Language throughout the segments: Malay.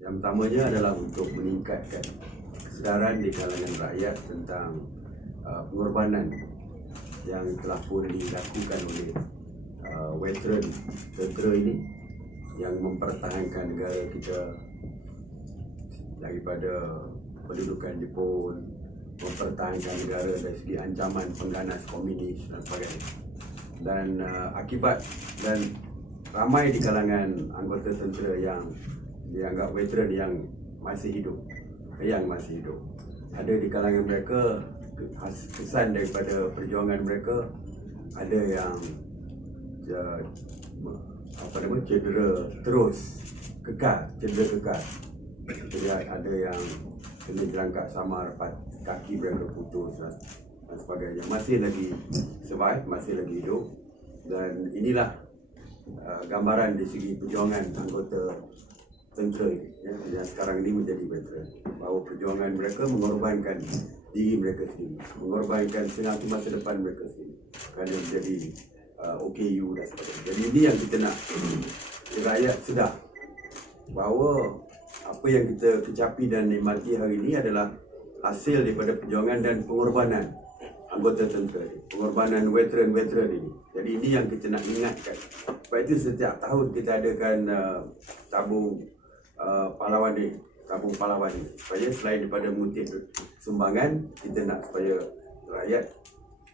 Yang pertamanya adalah untuk meningkatkan kesedaran di kalangan rakyat tentang pengorbanan yang telah pun dilakukan oleh veteran tentera ini yang mempertahankan negara kita daripada pendudukan Jepun, mempertahankan negara dari segi ancaman pengganas komunis dan sebagainya. Dan akibat dan ramai di kalangan anggota tentera yang dianggap veteran yang masih hidup. Ada di kalangan mereka kesan daripada perjuangan mereka, ada yang cedera kekal. Jadi ada yang kena jerangkak samar, kaki mereka putus dan sebagainya. Masih lagi survive, masih lagi hidup. Dan inilah gambaran di segi perjuangan anggota tentera yang sekarang ini menjadi veteran, bahawa perjuangan mereka mengorbankan diri mereka sendiri, mengorbankan senanti masa depan mereka sendiri kerana menjadi OKU dan sebagainya. Jadi ini yang kita nak rakyat sedar bahawa apa yang kita kecapi dan nikmati hari ini adalah hasil daripada perjuangan dan pengorbanan anggota tentera ini, pengorbanan veteran ini. Jadi ini yang kita nak ingatkan. Sebab itu setiap tahun kita adakan tabung pahlawan ini, supaya selain daripada mengutip sumbangan, kita nak supaya rakyat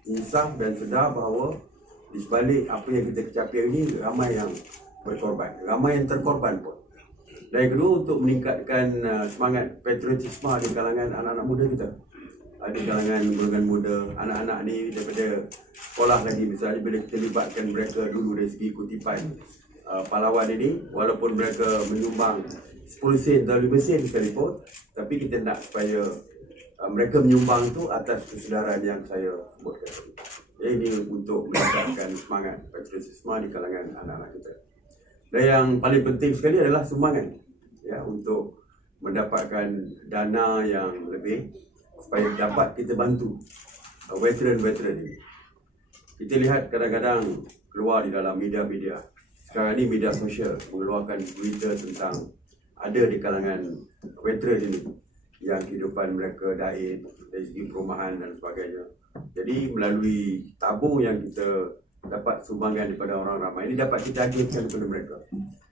insaf dan sedar bahawa di sebalik apa yang kita kecapi ini, ramai yang berkorban, ramai yang terkorban pun. Dan yang kedua, untuk meningkatkan semangat patriotisme di kalangan anak-anak muda kita. Di kalangan golongan muda, anak-anak ni daripada sekolah lagi, misalnya bila kita libatkan mereka dulu dari segi kutipan pahlawan ini, walaupun mereka menyumbang 10 sen atau 5 sen sekalipun, tapi kita nak supaya mereka menyumbang tu atas kesedaran yang saya sebutkan. Ini untuk meningkatkan semangat patriotisme di kalangan anak-anak kita. Dan yang paling penting sekali adalah sumbangan, untuk mendapatkan dana yang lebih supaya dapat kita bantu veteran ini. Kita lihat kadang-kadang keluar di dalam media-media sekarang ini, media sosial mengeluarkan berita tentang ada di kalangan veteran ini yang kehidupan mereka daid dari segi perumahan dan sebagainya. Jadi melalui tabung yang kita dapat sumbangan daripada orang ramai ini, dapat kita agihkan kepada mereka.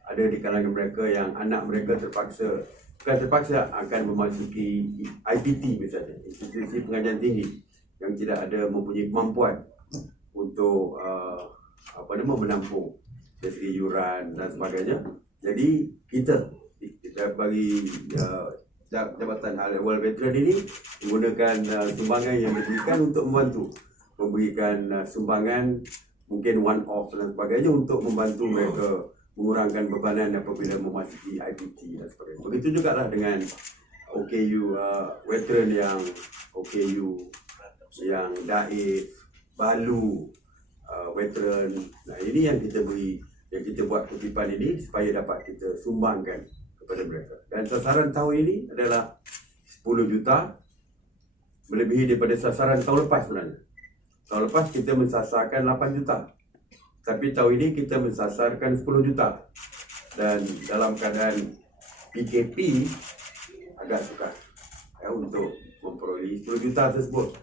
Ada di kalangan mereka yang anak mereka bukan terpaksa akan memasuki IPT misalnya, institusi pengajian tinggi yang tidak ada mempunyai kemampuan untuk menampung dari segi yuran dan sebagainya. Jadi kita bagi Jabatan Hal Ehwal Veteran ini menggunakan sumbangan yang diberikan untuk membantu, memberikan sumbangan mungkin one off dan sebagainya untuk membantu mereka mengurangkan bebanan apabila memasuki IPT dan sebagainya. Begitu juga lah dengan OKU veteran yang OKU yang daid, balu veteran. Nah, ini yang kita beri, yang kita buat kutipan ini supaya dapat kita sumbangkan kepada mereka. Dan sasaran tahun ini adalah 10 juta, melebihi daripada sasaran tahun lepas sebenarnya. Tahun lepas kita mensasarkan 8 juta. Tapi tahun ini kita mensasarkan 10 juta. Dan dalam keadaan PKP agak sukar untuk memperoleh 10 juta tersebut.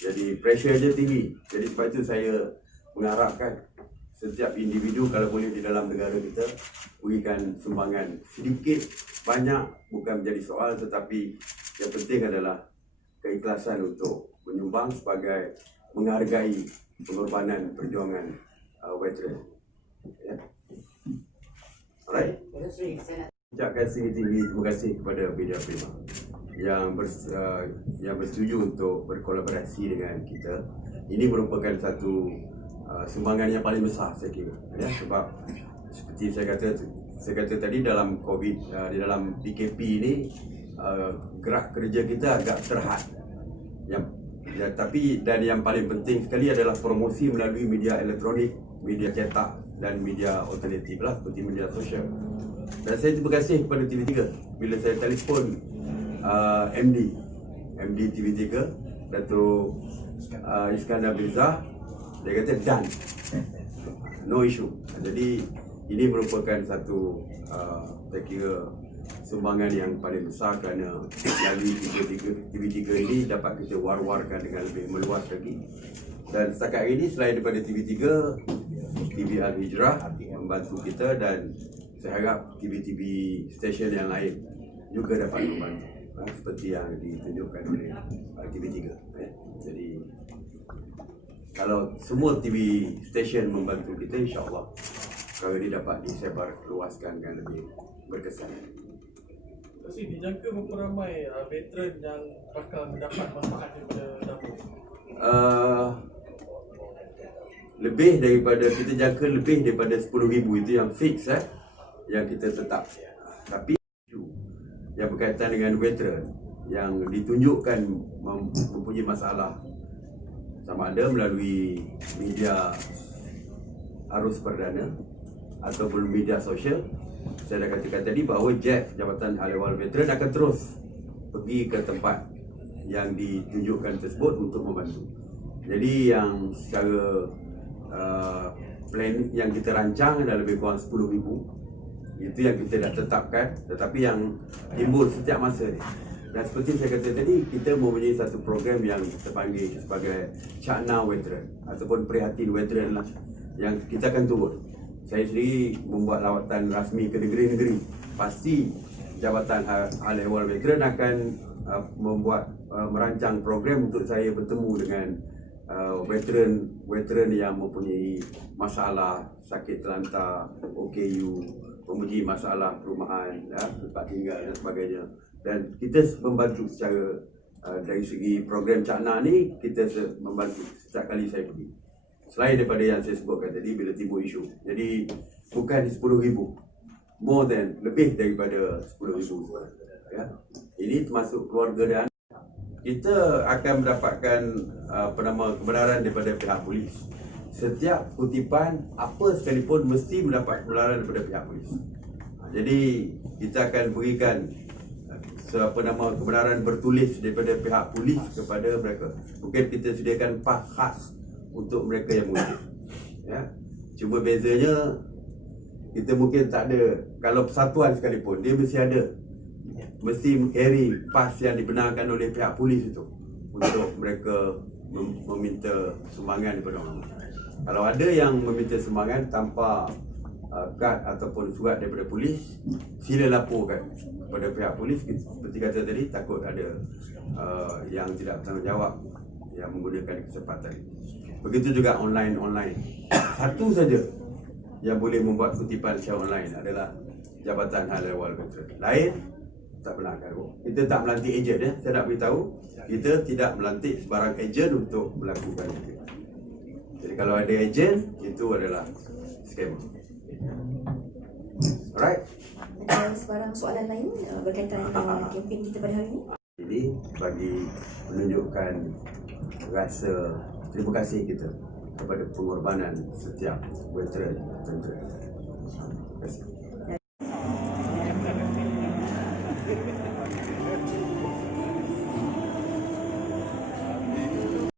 Jadi pressure dia tinggi. Jadi sebab itu saya mengharapkan setiap individu kalau boleh di dalam negara kita berikan sumbangan sedikit banyak, bukan menjadi soal, tetapi yang penting adalah keikhlasan untuk menyumbang sebagai menghargai pengorbanan perjuangan veteran. Alright. Ucapkan tinggi terima kasih kepada Media Prima yang bersetuju untuk berkolaborasi dengan kita. Ini merupakan satu sumbangan yang paling besar saya kira, sebab seperti saya kata tadi, dalam COVID, di dalam PKP ini gerak kerja kita agak terhad. Tapi yang paling penting sekali adalah promosi melalui media elektronik, media cetak dan media alternatif lah, seperti media sosial. Dan saya terima kasih kepada TV3 bila saya telefon MD TV3, Datuk Iskandar Mirza, dia kata done, no issue. Jadi ini merupakan satu saya kira sumbangan yang paling besar kerana melalui TV3 ini dapat kita war-warkan dengan lebih meluas lagi. Dan setakat ini selain daripada TV3, TV Al-Hijrah membantu kita dan saya harap TV-TV stesen yang lain juga dapat membantu seperti yang ditunjukkan oleh TV3. Jadi kalau semua TV stesen membantu kita, insya-Allah perkara ini dapat disebar luaskan dengan lebih berkesan. Dijangka berapa ramai veteran yang bakal mendapat manfaat daripada dapur? Kita jangka lebih daripada 10,000 itu yang fix yang kita tetap. Tapi yang berkaitan dengan veteran yang ditunjukkan mempunyai masalah sama ada melalui media arus perdana ataupun media sosial, saya dah katakan tadi bahawa JEF, Jabatan Hal Ehwal Veteran, akan terus pergi ke tempat yang ditunjukkan tersebut untuk membantu. Jadi yang secara plan yang kita rancang adalah lebih kurang 10,000. Itu yang kita dah tetapkan, tetapi yang timbul setiap masa. Dan seperti saya kata tadi, kita mempunyai satu program yang kita panggil sebagai Cakna Veteran ataupun Prihatin Veteran lah, yang kita akan turun. Saya sendiri membuat lawatan rasmi ke negeri-negeri. Pasti Jabatan Hal Ehwal Veteran akan merancang program untuk saya bertemu dengan veteran yang mempunyai masalah sakit terlantar, OKU, mempunyai masalah perumahan, tempat tinggal dan sebagainya. Dan kita membantu secara dari segi program Cakna ni, kita membantu setiap kali saya pergi. Selain daripada yang saya sebutkan tadi bila timbul isu. Jadi bukan 10,000, more than, lebih daripada 10,000. Ya. Ini termasuk keluarga dan kita akan mendapatkan kebenaran daripada pihak polis. Setiap kutipan apa sekalipun mesti mendapat kebenaran daripada pihak polis. Jadi kita akan berikan kebenaran bertulis daripada pihak polis kepada mereka. Mungkin kita sediakan pas khas untuk mereka yang mungkin. Ya. Cuma bezanya kita mungkin tak ada, kalau persatuan sekalipun dia mesti carry pas yang dibenarkan oleh pihak polis itu untuk mereka meminta sumbangan daripada orang. Kalau ada yang meminta sumbangan tanpa kad ataupun surat daripada polis, sila laporkan kepada pihak polis. Seperti kata tadi, takut ada yang tidak bertanggungjawab yang menggunakan kesempatan. Begitu juga online. Satu saja yang boleh membuat kutipan secara online adalah Jabatan Hal Ehwal Veteran. Lain tak benarkan. Kita tak melantik ejen. Saya nak beritahu, kita tidak melantik sebarang ejen untuk melakukan itu. Jadi kalau ada ejen, itu adalah skema. Alright. Ada sebarang soalan lain berkaitan dengan kempen kita pada hari ini? Ini bagi menunjukkan rasa terima kasih kita kepada pengorbanan setiap veteran.